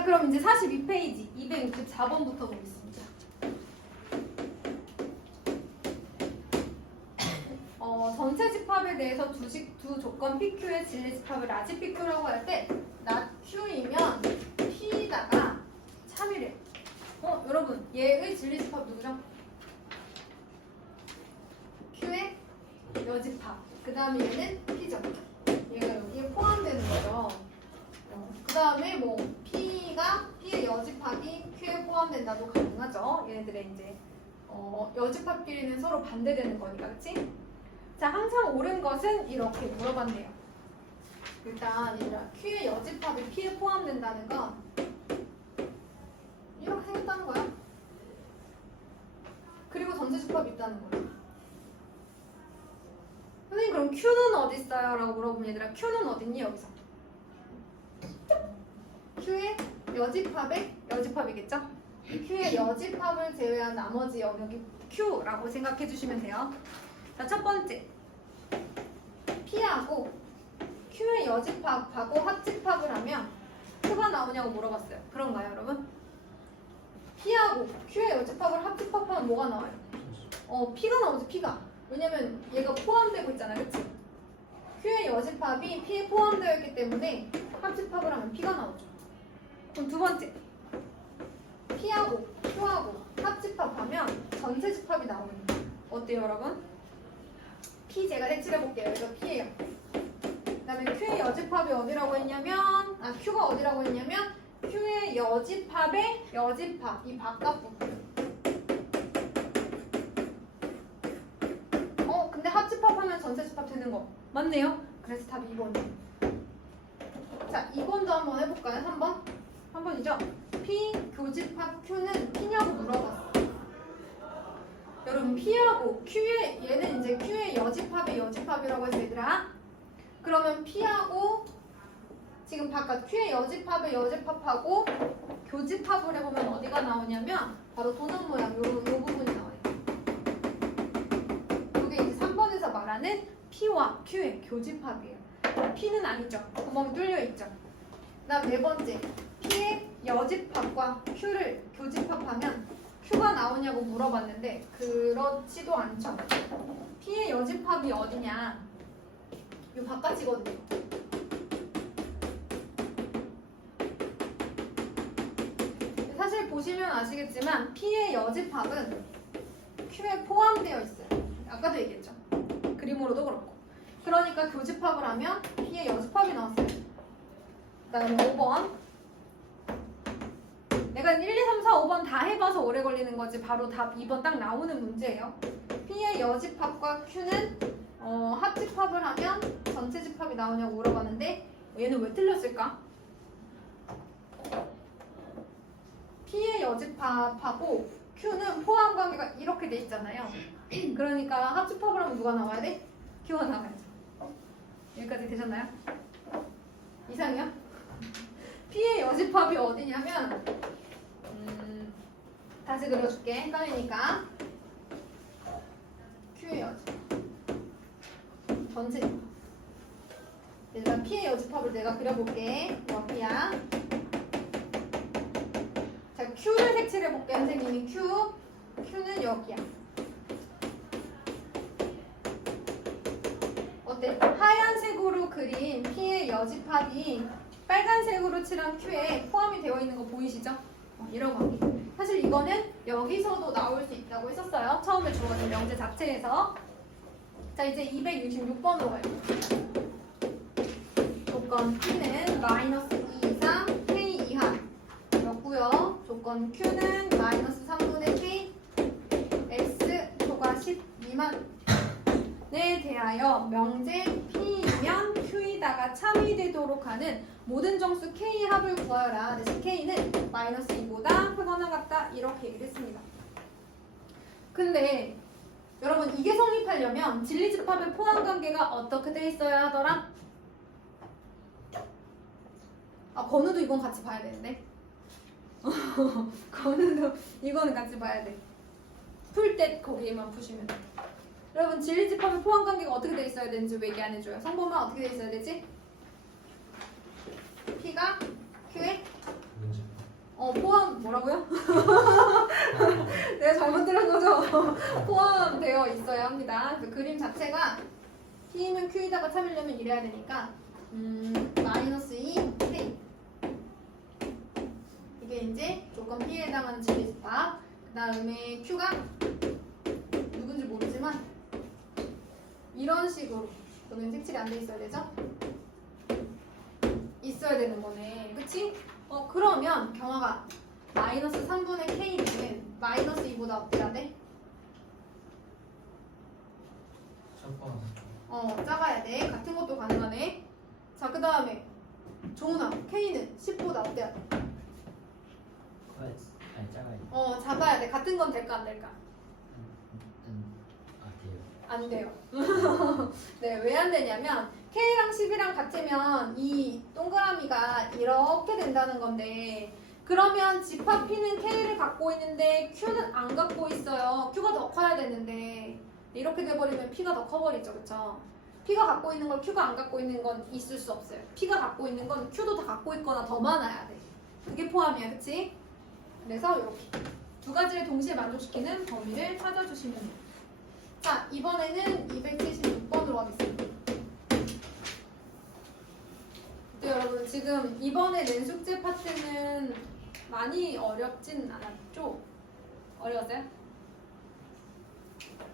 자, 그럼 이제 42페이지 264번부터 보겠습니다. 전체 집합에 대해서 두 조건 PQ의 진리 집합을 라지 PQ라고 할 때 나 Q이면 P다가 참이래. 여러분 얘의 진리 집합 누구죠? Q의 여집합. 그 다음에 얘는 P죠. 얘가 여기에 포함되는 거죠. 그 다음에 뭐 P의 여집합이 Q에 포함된다도 가능하죠. 얘네들의 이제 여집합끼리는 서로 반대되는 거니까, 그치? 자, 항상 옳은 것은 이렇게 물어봤네요. 일단 얘들아, Q의 여집합이 P에 포함된다는 건 이렇게 생겼다는 거야. 그리고 전체 집합이 있다는 거야. 선생님 그럼 Q는 어디 있어요? 라고 물어보면 얘들아, Q는 어딨니 여기서? Q의 여집합의 여집합이겠죠? Q의 여집합을 제외한 나머지 영역이 Q라고 생각해 주시면 돼요. 자, 첫 번째 P하고 Q의 여집합하고 합집합을 하면 Q가 나오냐고 물어봤어요. 그런가요, 여러분? P하고 Q의 여집합을 합집합하면 뭐가 나와요? P가 나오죠, P가. 왜냐면 얘가 포함되고 있잖아, 그치? Q의 여집합이 P에 포함되어 있기 때문에 합집합을 하면 P가 나오죠. 그럼 두 번째 P하고 Q하고 합집합하면 전체 집합이 나오는 거예요. 어때요, 여러분? P 제가 색칠해볼게요. 이거 P예요. 그 다음에 Q의 여집합이 어디라고 했냐면 Q가 어디라고 했냐면 Q의 여집합의 여집합, 이 바깥 부분. 근데 합집합하면 전체 집합 되는 거 맞네요? 그래서 답이 2번이에요. 자, 2번도 한번 해볼까요? 3번이죠? P 교집합 Q는 P냐고 물어봤어. 여러분 P하고 Q의 얘는 이제 Q의 여집합의 여집합이라고 해서 얘들아, 그러면 P하고 지금 바깥 Q의 여집합의 여집합하고 교집합을 해보면 어디가 나오냐면 바로 도넛 모양 요 부분이 나와요. 이게 이제 3번에서 말하는 P와 Q의 교집합이에요. P는 아니죠. 구멍이 뚫려있죠. 그 다음 네 번째 P의 여집합과 Q를 교집합하면 Q가 나오냐고 물어봤는데 그렇지도 않죠. P의 여집합이 어디냐? 요 바깥이거든요. 사실 보시면 아시겠지만 P의 여집합은 Q에 포함되어 있어요. 아까도 얘기했죠. 그림으로도 그렇고. 그러니까 교집합을 하면 P의 여집합이 나왔어요. 그 다음에 5번. 내가 1, 2, 3, 4, 5번 다 해봐서 오래 걸리는 거지 바로 답 2번 딱 나오는 문제예요. P의 여집합과 Q는 합집합을 하면 전체 집합이 나오냐고 물어봤는데 얘는 왜 틀렸을까? P의 여집합하고 Q는 포함 관계가 이렇게 돼 있잖아요. 그러니까 합집합을 하면 누가 나와야 돼? Q가 나와야죠. 여기까지 되셨나요? 이상이요? P의 여집합이 어디냐면 다시 그려줄게. 헷갈리니까 Q의 여집합 전체 집합. 얘들아 P의 여집합을 내가 그려볼게. 여기야. 자, Q를 색칠해볼게. 선생님이 Q는 여기야. 어때? 하얀색으로 그린 P의 여집합이 빨간색으로 칠한 Q에 포함이 되어 있는 거 보이시죠? 이런 관계. 사실 이거는 여기서도 나올 수 있다고 했었어요. 처음에 주어진 명제 자체에서. 자, 이제 266번으로 갈게요. 조건 P는 마이너스 2 이상 K 이하 였고요. 조건 Q는 마이너스 3분의 K S 초과 10 미만에 대하여 명제 P이면 Q이다가 참이 되도록 하는 모든 정수 K의 합을 구하여라. 그래서 K는 마이너스 2보다 크거나 같다 이렇게 얘기를 했습니다. 근데 여러분 이게 성립하려면 진리집합의 포함관계가 어떻게 돼 있어야 하더라? 건우도 이건 같이 봐야 되는데 건우도 이거는 같이 봐야 돼. 풀 때 거기에만 푸시면 돼. 여러분 진리집합의 포함관계가 어떻게 돼 있어야 되는지 왜 얘기 안 해줘요? 성범은 어떻게 돼 있어야 되지? P가 Q의 포함 뭐라고요? 내가 잘못 들은 거죠? 포함되어 있어야 합니다. 그 그림 자체가 P는 Q에다가 참으려면 이래야 되니까 마이너스 2 K 이게 이제 조건 P에 해당하는 진리집합. 그 다음에 Q가 누군지 모르지만 이런 식으로 너는 색칠이 안 돼 있어야 되죠? 있어야 되는 거네. 그치? 그러면 경화가 마이너스 3분의 K는 마이너스 2보다 어때야 돼? 작아야 돼. 같은 것도 가능하네. 자, 그 다음에 종훈아, K는 10보다 어때야 돼? 아니 작아요. 작아야 돼. 같은 건 될까 안 될까? 돼요. 안 돼요. 네, 왜 안 되냐면 K랑 10이랑 같으면 이 동그라미가 이렇게 된다는 건데 그러면 집합 P는 K를 갖고 있는데 Q는 안 갖고 있어요. Q가 더 커야 되는데 이렇게 돼버리면 P가 더 커버리죠. 그쵸? P가 갖고 있는 걸 Q가 안 갖고 있는 건 있을 수 없어요. P가 갖고 있는 건 Q도 다 갖고 있거나 더 많아야 돼. 그게 포함이야. 그치? 그래서 이렇게 두 가지를 동시에 만족시키는 범위를 찾아주시면 돼요. 자, 이번에는 276번으로 가겠습니다. 네, 여러분 지금 이번에 낸 숙제 파트는 많이 어렵진 않았죠? 어려웠어요?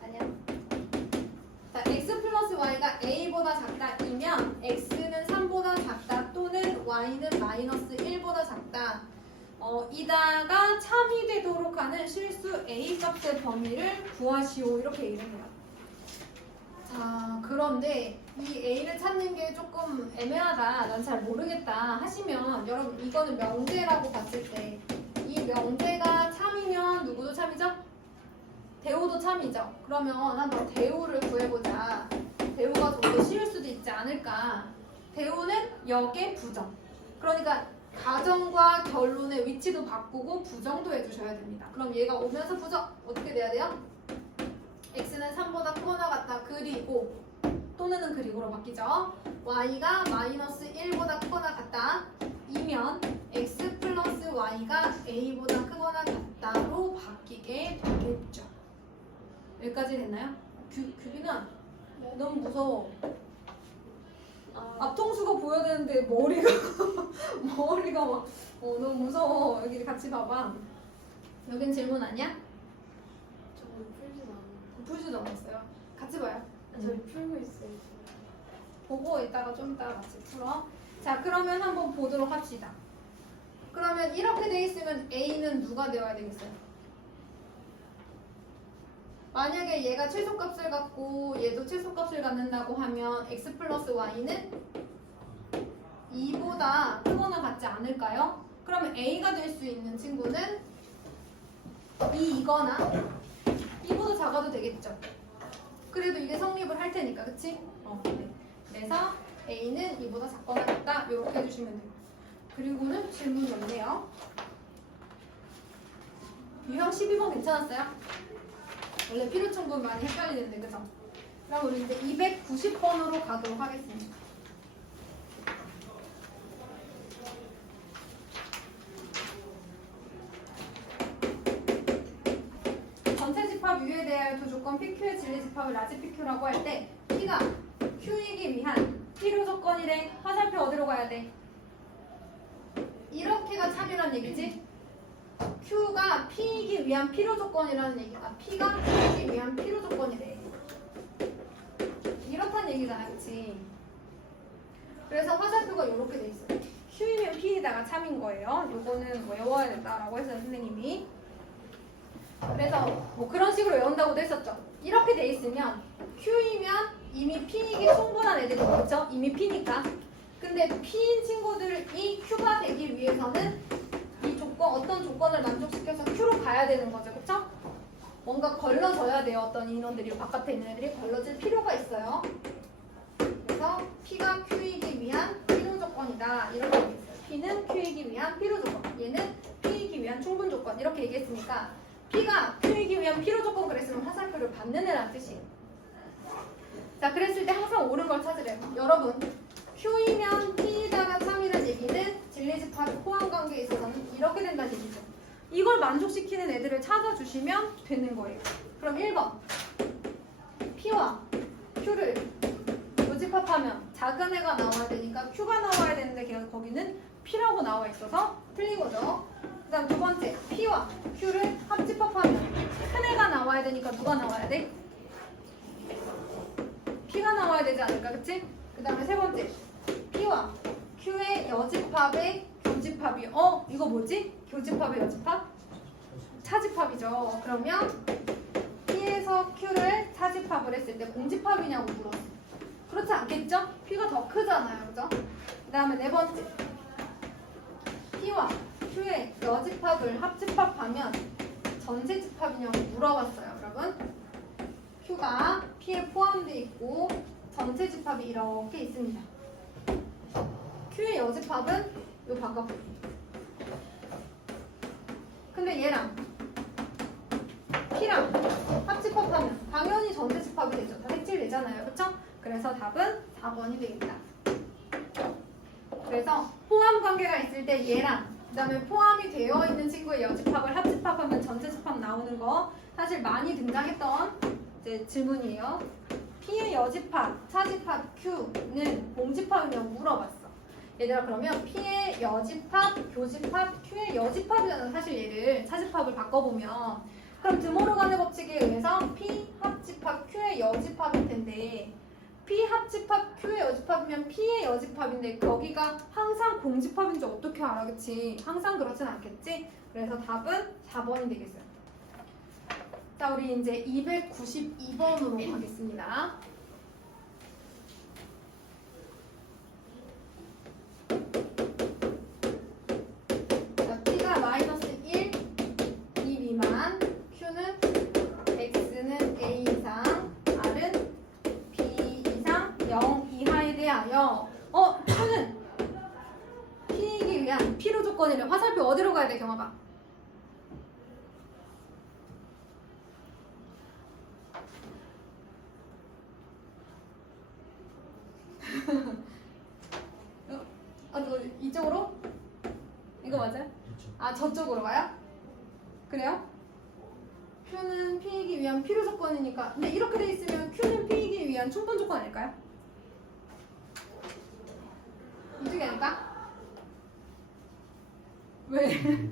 아니야. 자, x 플러스 y가 a보다 작다이면 x는 3보다 작다 또는 y는 마이너스 1보다 작다. 이다가 참이 되도록 하는 실수 a 값의 범위를 구하시오. 이렇게 얘기를 해요. 자, 그런데 이 a를 찾는 게 조금 애매하다, 난 잘 모르겠다 하시면 여러분 이거는 명제라고 봤을 때 이 명제가 참이면 누구도 참이죠? 대우도 참이죠? 그러면 한번 대우를 구해보자. 대우가 좀 더 쉬울 수도 있지 않을까. 대우는 역의 부정. 그러니까 가정과 결론의 위치도 바꾸고 부정도 해주셔야 됩니다. 그럼 얘가 오면서 부정 어떻게 돼야 돼요? x는 3보다 크거나 같다. 그리고 또는 그리고로 바뀌죠. y가 마이너스 1보다 크거나 같다. 이면 x 플러스 y가 a보다 크거나 같다로 바뀌게 되겠죠. 여기까지 됐나요? 규빈아 너무 무서워. 앞통수가 보여야 되는데 머리가 머리가 막 너무 무서워. 여기 같이 봐봐. 여긴 질문 아니야? 풀지도 않았어요. 같이 봐요. 저희 풀고 있어요. 보고 이따가 좀 이따가 같이 풀어. 자, 그러면 한번 보도록 합시다. 그러면 이렇게 돼 있으면 A는 누가 되어야 되겠어요? 만약에 얘가 최소값을 갖고 얘도 최소값을 갖는다고 하면 x 플러스 y는 2보다 크거나 같지 않을까요? 그러면 A가 될 수 있는 친구는 2이거나 2보다 작아도 되겠죠. 그래도 이게 성립을 할 테니까, 그치? 네. 그래서 A는 2보다 작거나 같다. 이렇게 해주시면 돼요. 그리고는 질문이 없네요. 유형 12번 괜찮았어요? 원래 필요충분 많이 헷갈리는데, 그죠? 그럼 우리 이제 290번으로 가도록 하겠습니다. 전체 집합 U에 대하여 두 조건 PQ의 진리 집합을 라지 PQ라고 할 때 P가 Q이기 위한 필요 조건이래. 화살표 어디로 가야 돼? 이렇게가 참이란 얘기지? Q가 P이기 위한 필요 조건이라는 얘기가 P가 Q이기 위한 필요 조건이래. 이렇단 얘기잖아, 그치? 그래서 화살표가 이렇게 돼 있어요. Q이면 P에다가 참인 거예요. 요거는 외워야 된다라고 했어요, 선생님이. 그래서 뭐 그런 식으로 외운다고도 했었죠. 이렇게 돼 있으면 Q이면 이미 P이기 충분한 애들이 있죠. 이미 P니까. 근데 P인 친구들이 Q가 되기 위해서는 이 조건, 어떤 조건을 만족시켜서 Q로 가야 되는 거죠. 그쵸? 뭔가 걸러져야 돼요. 어떤 인원들이, 바깥에 있는 애들이 걸러질 필요가 있어요. 그래서 P가 Q이기 위한 필요 조건이다. 이렇게 얘기했어요. P는 Q이기 위한 필요 조건. 얘는 P이기 위한 충분 조건. 이렇게 얘기했으니까 P가 Q이기 위한 필요 조건 그랬으면 화살표를 받는 애라는 뜻이에요. 자, 그랬을 때 항상 옳은 걸 찾으래요. 여러분, Q이면 P에다가 참이라는 얘기는 진리집합 포함 관계에 있어서는 이렇게 된다는 얘기죠. 이걸 만족시키는 애들을 찾아주시면 되는 거예요. 그럼 1번 P와 Q를 요집합하면 작은 애가 나와야 되니까 Q가 나와야 되는데 걔가 거기는 P라고 나와 있어서 틀린 거죠. 그 다음 두 번째 P와 Q를 합집합하면 큰 애가 나와야 되니까 누가 나와야 돼? P가 나와야 되지 않을까, 그치? 그 다음에 세 번째 P와 Q의 여집합의 교집합이 이거 뭐지? 교집합의 여집합? 차집합이죠. 그러면 P에서 Q를 차집합을 했을 때 공집합이냐고 물었어. 그렇지 않겠죠? P가 더 크잖아요, 그죠? 그 다음에 네 번째 P와 Q의 여집합을 합집합하면 전체집합이냐고 물어봤어요, 여러분. Q가 P에 포함되어 있고 전체 집합이 이렇게 있습니다. Q의 여집합은 요 바꿔볼게요. 근데 얘랑 P랑 합집합하면 당연히 전체 집합이 되죠. 다 색칠되잖아요, 그쵸? 그래서 답은 4번이 되겠다. 그래서 포함 관계가 있을 때 얘랑 그 다음에 포함이 되어 있는 친구의 여집합을 합집합하면 전체 집합 나오는 거 사실 많이 등장했던 질문이에요. P의 여집합, 차집합 Q는 공집합이냐고 물어봤어. 얘들아 그러면 P의 여집합, 교집합, Q의 여집합이라는 사실 얘를 차집합을 바꿔보면 그럼 드모르간의 법칙에 의해서 P 합집합 Q의 여집합일 텐데 P 합집합 Q의 여집합이면 P의 여집합인데 거기가 항상 공집합인지 어떻게 알아, 그치? 항상 그렇진 않겠지? 그래서 답은 4번이 되겠어요. 자, 우리 이제 292번으로 가겠습니다. 자, P가 마이너스 1, 2 미만, Q는 X는 A 이상, R은 B 이상, 0 이하에 대하여 Q는 P이기 위한 필요 조건이래. 화살표 어디로 가야 돼, 경아가? 이쪽으로? 이거 맞아요? 아, 저쪽으로 가요? 그래요? Q는 P이기 위한 필요 조건이니까. 근데 이렇게 돼 있으면 Q는 P이기 위한 충분 조건 아닐까요? 이쪽이 아닐까? 왜?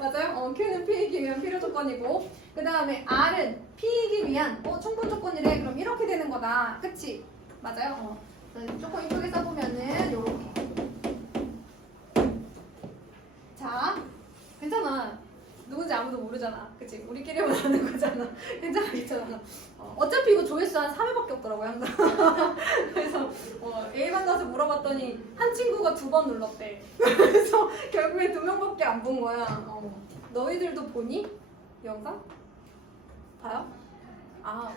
맞아요? Q는 P이기 위한 필요 조건이고 그 다음에 R은 P이기 위한 충분 조건이래. 그럼 이렇게 되는 거다. 그치? 맞아요? 조금 이쁘게 써보면은 요렇게. 자, 괜찮아. 누군지 아무도 모르잖아. 그치? 우리끼리만 아는 거잖아. 괜찮아, 괜찮아. 어차피 이거 조회수 한 3회밖에 없더라고요, 항상. 그래서 A반 가서 물어봤더니 한 친구가 2번 눌렀대. 그래서 결국에 2명밖에 안 본 거야. 너희들도 보니? 영상? 봐요? 안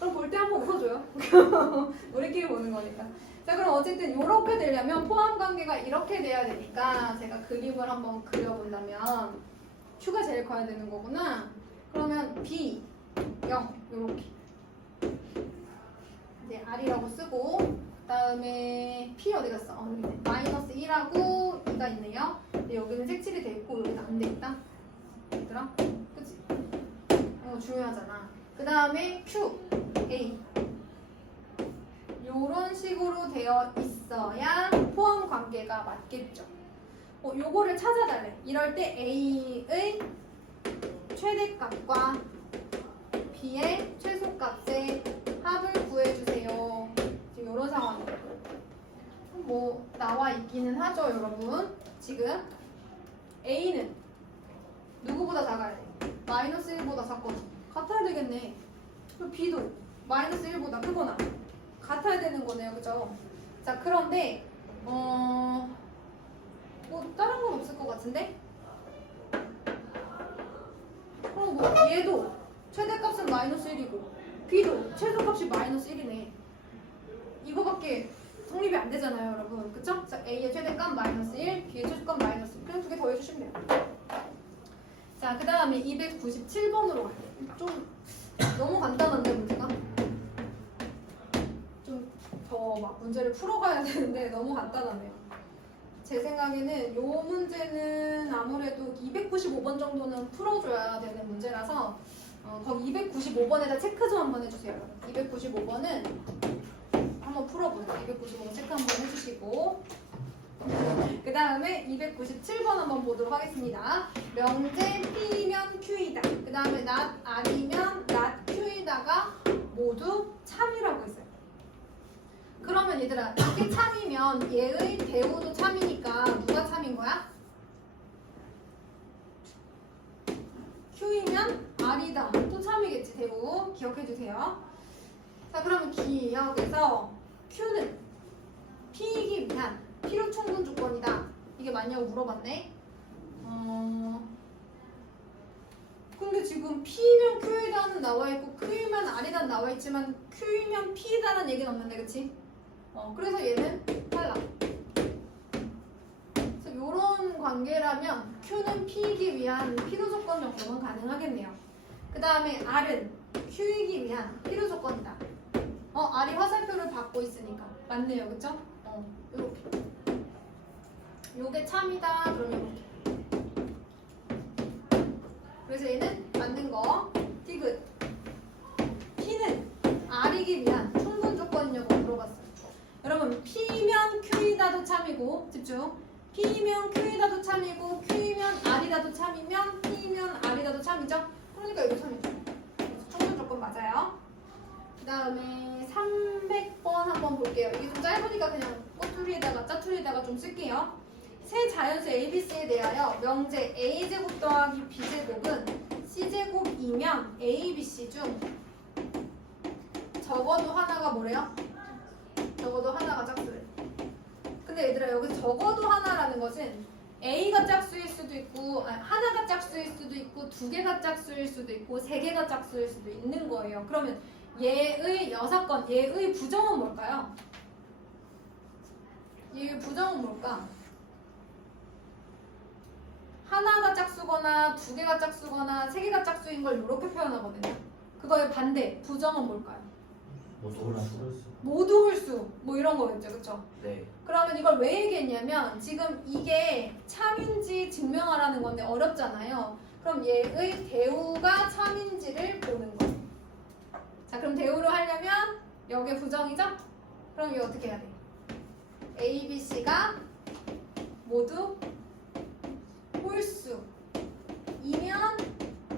그럼 볼 때 한번 웃어줘요. 우리끼리 보는 거니까. 자, 그럼 어쨌든 이렇게 되려면 포함 관계가 이렇게 돼야 되니까 제가 그림을 한번 그려본다면 Q가 제일 커야 되는 거구나. 그러면 B, 0 이렇게 이제 R이라고 쓰고 그 다음에 P 어디 갔어? 여기 있네. 마이너스 1하고 2가 있네요. 근데 여기는 색칠이 돼 있고 여기는 안 돼 있다. 얘들아? 그치? 중요하잖아. 그 다음에 Q, A 이런 식으로 되어 있어야 포함 관계가 맞겠죠. 요거를 찾아달래. 이럴 때 A의 최대값과 B의 최소값의 합을 구해주세요. 지금 이런 상황이에요. 뭐 나와 있기는 하죠, 여러분. 지금 A는 누구보다 작아야 돼? 마이너스 1보다 작거나 같아야 되겠네. 그리고 B도 마이너스 1보다 크거나 같아야 되는 거네요, 그죠? 자, 그런데 뭐 다른 건 없을 것 같은데? 그럼 뭐 얘도 최대값은 마이너스 1이고 B도 최소값이 마이너스 1이네. 이거밖에 성립이 안 되잖아요, 여러분. 그쵸? 자, A의 최대값 마이너스 1, B의 최소값 마이너스 1. 그냥 2개 더 해주시면 돼요. 자, 그 다음에 297번으로 갈게요. 좀 너무 간단한데, 문제가? 좀 더 막 문제를 풀어가야 되는데 너무 간단하네요. 제 생각에는 요 문제는 아무래도 295번 정도는 풀어줘야 되는 문제라서 거기 295번에다 체크 좀 한번 해주세요. 295번은 한번 풀어보세요. 295번 체크 한번 해주시고 그 다음에 297번 한번 보도록 하겠습니다. 명제 P면 Q이다. 그 다음에 not R이면 not Q이다가 모두 참이라고 했어요. 그러면 얘들아 이게 참이면 얘의 대우도 참이니까 누가 참인 거야? Q이면 R이다. 또 참이겠지 대우. 기억해주세요. 자 그러면 기억에서 Q는 P이기 위한 필요 충분 조건이다. 이게 맞냐고 물어봤네. 근데 지금 P면 Q이다는 나와있고 Q면 R이다는 나와있지만 Q면 P이다는 얘기는 없는데 그치? 그래서 얘는 탈락. 그래서 이런 관계라면 Q는 P이기 위한 필요 조건 정도는 가능하겠네요. 그 다음에 R은 Q이기 위한 필요 조건이다. R이 화살표를 받고 있으니까 맞네요, 그쵸? 요렇게. 요게 참이다. 그럼 요렇게. 그래서 얘는 맞는 거. 디귿. P는 R이기 위한 충분 조건이냐고 물어봤어요. 여러분 P면 Q이다도 참이고 집중. P면 Q이다도 참이고 Q면 R이다도 참이면 P면 R이다도 참이죠. 그러니까 이거 참이죠. 충분 조건 맞아요. 그 다음에 300번 한번 볼게요. 이게 좀 짧으니까 그냥 꼬투리에다가 짜투리에다가 좀 쓸게요. 세 자연수 ABC에 대하여 명제 A제곱 더하기 B제곱은 C제곱이면 ABC 중 적어도 하나가 뭐래요? 적어도 하나가 짝수래. 근데 얘들아 여기 적어도 하나라는 것은 A가 짝수일 수도 있고 하나가 짝수일 수도 있고 두 개가 짝수일 수도 있고 세 개가 짝수일 수도 있는 거예요. 그러면 얘의 여사건, 얘의 부정은 뭘까요? 얘의 부정은 뭘까? 하나가 짝수거나 두 개가 짝수거나 세 개가 짝수인 걸 이렇게 표현하거든요. 그거의 반대, 부정은 뭘까요? 모두 홀수 뭐 이런 거였죠, 그쵸? 네. 그러면 이걸 왜 얘기했냐면 지금 이게 참인지 증명하라는 건데 어렵잖아요. 그럼 얘의 대우가 참인지를 보는 거예요. 자 그럼 대우를 하려면 여기에 부정이죠? 그럼 이거 어떻게 해야 돼? A, B, C가 모두 홀수이면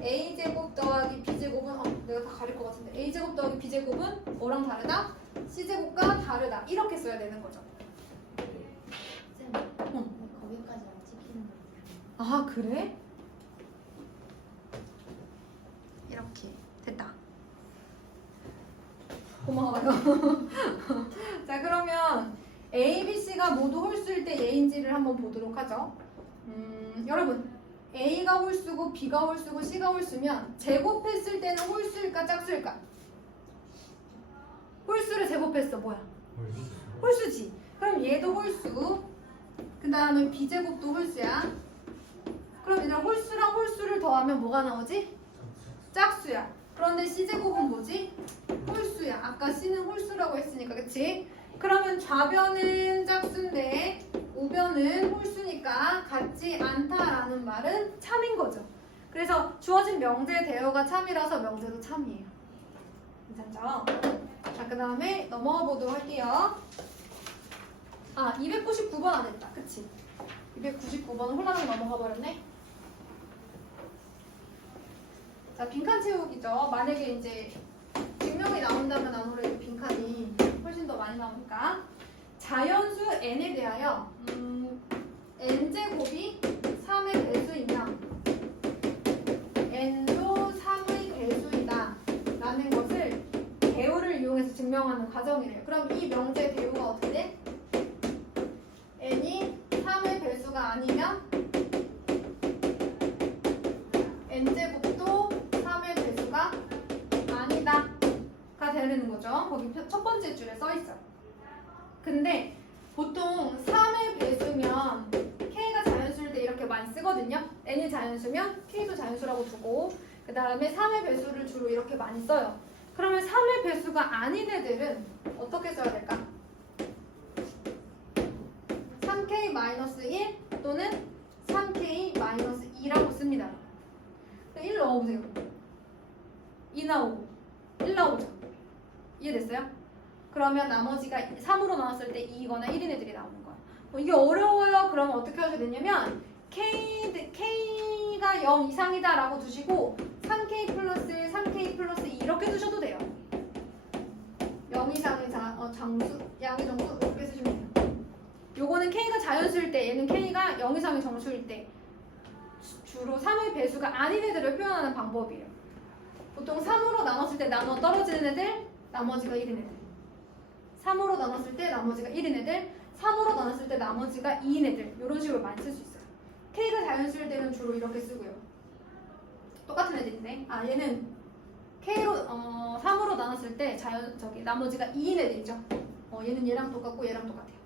A제곱 더하기 B제곱은 내가 다 가릴 것 같은데 A제곱 더하기 B제곱은 뭐랑 다르다? C제곱과 다르다. 이렇게 써야 되는 거죠. 쌤, 거기까지 안 찍히는 거. 아 그래? 이렇게 됐다. 고마워요. 자 그러면 A, B, C가 모두 홀수일 때 얘인지를 한번 보도록 하죠. 여러분 A가 홀수고 B가 홀수고 C가 홀수면 제곱했을 때는 홀수일까 짝수일까? 홀수를 제곱했어. 뭐야? 홀수지. 그럼 얘도 홀수. 그 다음에 B제곱도 홀수야. 그럼 얘들아 홀수랑 홀수를 더하면 뭐가 나오지? 짝수야. 그런데 C제곱은 뭐지? 홀수야. 아까 C는 홀수라고 했으니까 그치? 그러면 좌변은 짝수인데 우변은 홀수니까 같지 않다라는 말은 참인 거죠. 그래서 주어진 명제 대어가 참이라서 명제도 참이에요. 괜찮죠? 자, 그 다음에 넘어가 보도록 할게요. 299번 안 했다. 그치? 299번은 홀라당 넘어가 버렸네. 자, 빈칸 채우기죠. 만약에 이제 증명이 나온다면 아무래도 빈칸이 훨씬 더 많이 나오니까. 자연수 n에 대하여 n제곱이 3의 배수이며 n도 3의 배수이다 라는 것을 대우를 이용해서 증명하는 과정이래요. 그럼 이 명제 대우가 어떻게 돼? n이 3의 배수가 아니면 n제곱도 3의 배수가 아니다 가 되는 거죠. 거기 첫 번째 줄에 써 있어요. 근데 보통 3의 배수면 K가 자연수일 때 이렇게 많이 쓰거든요. N이 자연수면 K도 자연수라고 두고 그 다음에 3의 배수를 주로 이렇게 많이 써요. 그러면 3의 배수가 아닌 애들은 어떻게 써야 될까? 3K-1 또는 3K-2라고 씁니다. 1 넣어보세요. 2 나오고 1 나오죠. 이해됐어요? 그러면 나머지가 3으로 나눴을 때 2이거나 1인 애들이 나오는 거야. 이게 어려워요. 그러면 어떻게 하셔야 되냐면 K가 0 이상이다 라고 두시고 3K 플러스 3K 플러스 2 이렇게 두셔도 돼요. 0 이상의 양의 정수 이렇게 쓰시면 돼요. 요거는 K가 자연수일 때, 얘는 K가 0 이상의 정수일 때 주로 3의 배수가 아닌 애들을 표현하는 방법이에요. 보통 3으로 나눴을 때 나눠 떨어지는 애들, 나머지가 1인 애들. 3으로 나눴을 때 나머지가 1인 애들, 3으로 나눴을 때 나머지가 2인 애들. 이런 식으로 많이 쓸 수 있어요. K가 자연수일 때는 주로 이렇게 쓰고요. 똑같은 애들인데, 얘는 K로 3으로 나눴을 때 나머지가 2인 애들이죠. 얘는 얘랑 똑같고 얘랑 똑같아요.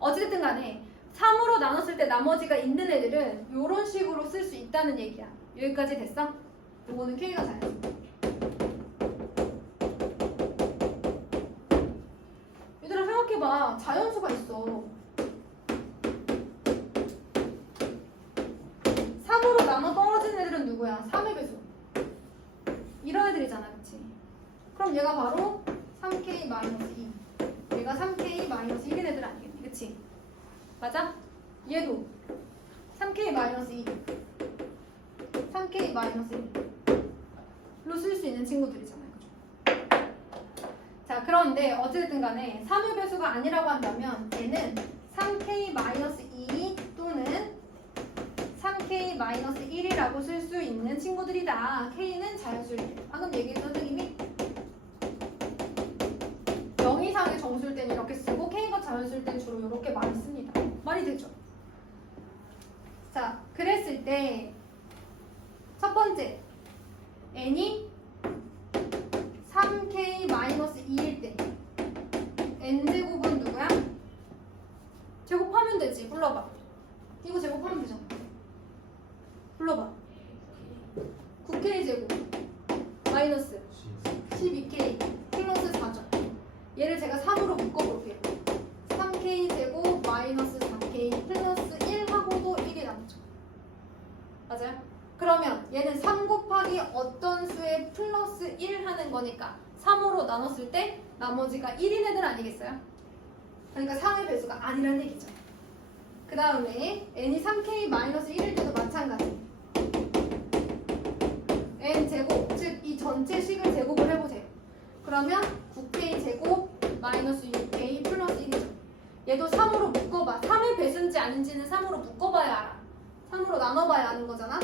어찌됐든 간에 3으로 나눴을 때 나머지가 있는 애들은 이런 식으로 쓸 수 있다는 얘기야. 여기까지 됐어? 요거는 K가 자연수. 얘들아 생각해봐. 자연수가 있어. 3으로 나눠 떨어지는 애들은 누구야? 3의 배수. 이런 애들이잖아, 그치? 그럼 얘가 바로 3K-2. 얘가 3K-1인 애들 아니겠니, 그치? 맞아? 얘도 3K-2. 3K-1로 쓸 수 있는 친구들이잖아요, 그죠? 자, 그런데 어쨌든 간에 3의 배수가 아니라고 한다면 얘는 3K-2 또는 3K-1이라고 쓸 수 있는 친구들이다. K는 자연수일 때. 방금 얘기했던 선생님이 0 이상의 정수일 때는 이렇게 쓰고 K가 자연수일 때는 주로 이렇게 많이 씁니다. 많이 되죠? 자, 그랬을 때 첫 번째 n이 3K-2일 때 n제곱은 누구야? 제곱하면 되지. 불러봐. 이거 제곱하면 되잖아. 불러봐. 9K제곱 마이너스 12K 플러스 4죠. 얘를 제가 3으로 묶어볼게요. 3K제곱 마이너스 4K 플러스 1하고도 1이 남죠. 맞아요? 그러면 얘는 3 곱하기 어떤 수에 플러스 1 하는 거니까 3으로 나눴을 때 나머지가 1인 애들 아니겠어요? 그러니까 3의 배수가 아니란 얘기죠. 그 다음에 n이 3K-1일 때도 마찬가지. n제곱, 즉 이 전체 식을 제곱을 해보세요. 그러면 9K제곱 마이너스 6K 플러스 1이죠. 얘도 3으로 묶어봐. 3의 배수인지 아닌지는 3으로 묶어봐야 알아. 3으로 나눠봐야 아는 거잖아.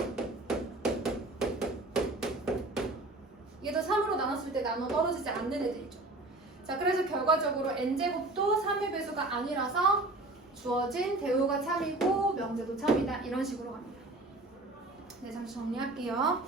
얘도 3으로 나눴을 때 나눠 떨어지지 않는 애들이죠. 자, 그래서 결과적으로 n제곱도 3의 배수가 아니라서 주어진 대우가 참이고 명제도 참이다. 이런 식으로 갑니다. 네, 잠시 정리할게요.